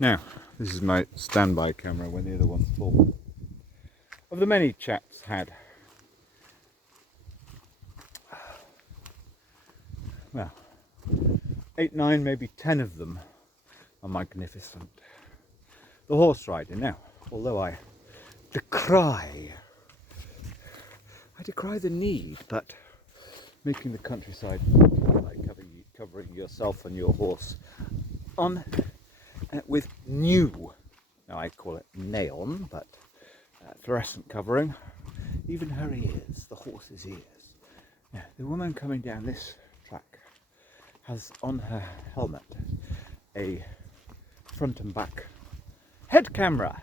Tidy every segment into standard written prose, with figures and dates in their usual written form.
Now, this is my standby camera when the other one's full. Of the many chats had, well, 8, 9, maybe 10 of them are magnificent. The horse riding now, although I decry the need, but making the countryside like covering yourself and your horse on with new, now I call it neon, but fluorescent covering, even her ears, the horse's ears. Now, the woman coming down this track has on her helmet a front and back head camera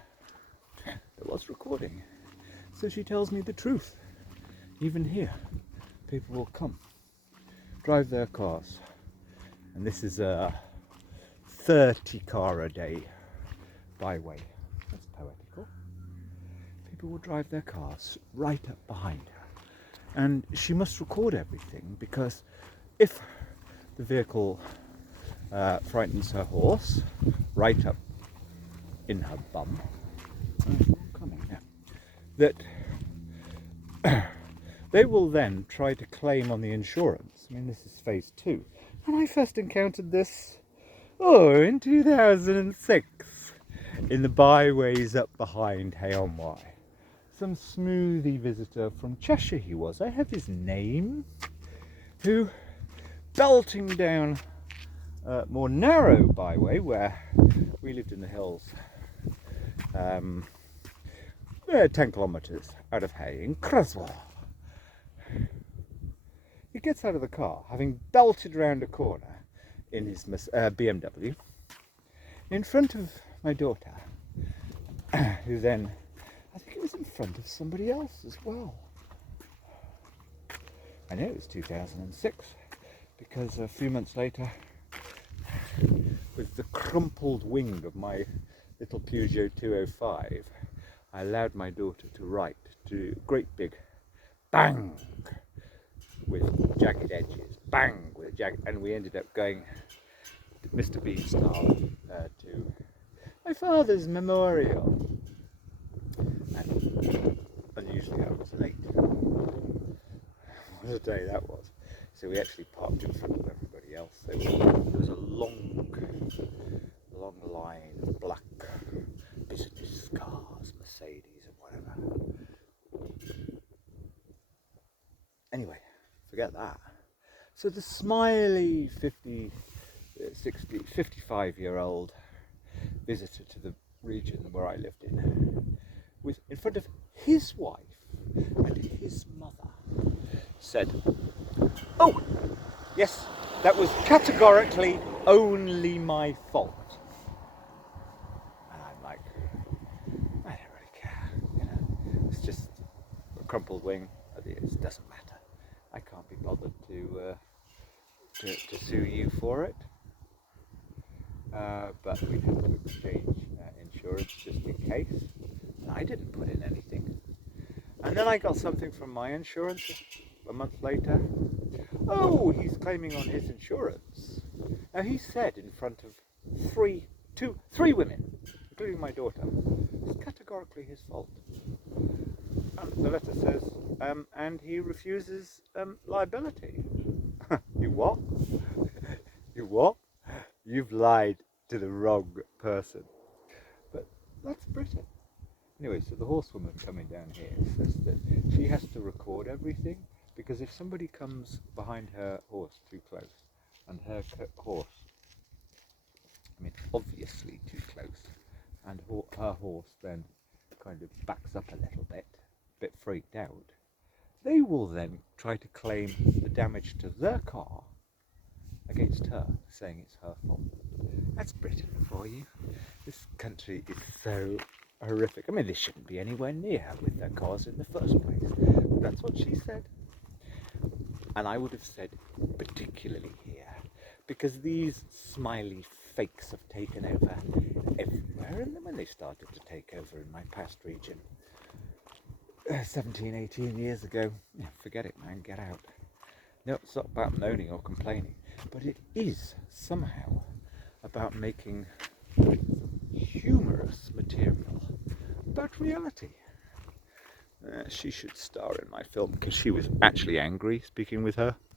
that was recording. So she tells me the truth. Even here, people will come, drive their cars, and this is a 30 car a day byway. That's poetical. People will drive their cars right up behind her, and she must record everything, because if the vehicle frightens her horse right up in her bum, coming now, that they will then try to claim on the insurance. I mean, this is phase 2. When I first encountered this, in 2006, in the byways up behind Hay-on-Wye. Some smoothie visitor from Cheshire he was, I have his name, who, belting down a more narrow byway where we lived in the hills, 10 kilometres out of Hay, in Cresswell. He gets out of the car, having belted round a corner in his BMW, in front of my daughter, who then, I think it was in front of somebody else as well. I know it was 2006, because a few months later, with the crumpled wing of my little Peugeot 205, I allowed my daughter to write to great big bang with jagged edges, bang with jagged, and we ended up going Mr. Bean style to my father's memorial. And unusually I was late. What a day that was. So we actually parked in front of everybody else. There was a long line of black business cars, Mercedes and whatever. Anyway, forget that. So the smiley 55-year-old visitor to the region where I lived in, was in front of his wife and his mother, said, "Oh, yes, that was categorically only my fault." And I'm like, I don't really care, it's just a crumpled wing, it doesn't matter. I can't be bothered to sue you for it. But we'd have to exchange insurance just in case. And I didn't put in anything. And then I got something from my insurance a month later. Oh, he's claiming on his insurance. Now he said in front of three women, including my daughter, it's categorically his fault. And the letter says, and he refuses liability. You what? You what? You've lied to the wrong person. But that's Britain. Anyway, so the horsewoman coming down here says that she has to record everything, because if somebody comes behind her horse too close, and her horse, I mean obviously too close, and her horse then kind of backs up a little bit freaked out, they will then try to claim the damage to their car against her, saying it's her fault. That's Britain for you. This country is so horrific. I mean, they shouldn't be anywhere near her with their cars in the first place. But that's what she said. And I would have said, particularly here, because these smiley fakes have taken over everywhere. And then when they started to take over in my past region, 17, 18 years ago, forget it, man, get out. No, it's not about moaning or complaining, but it is somehow about making reality. She should star in my film because she was actually angry speaking with her.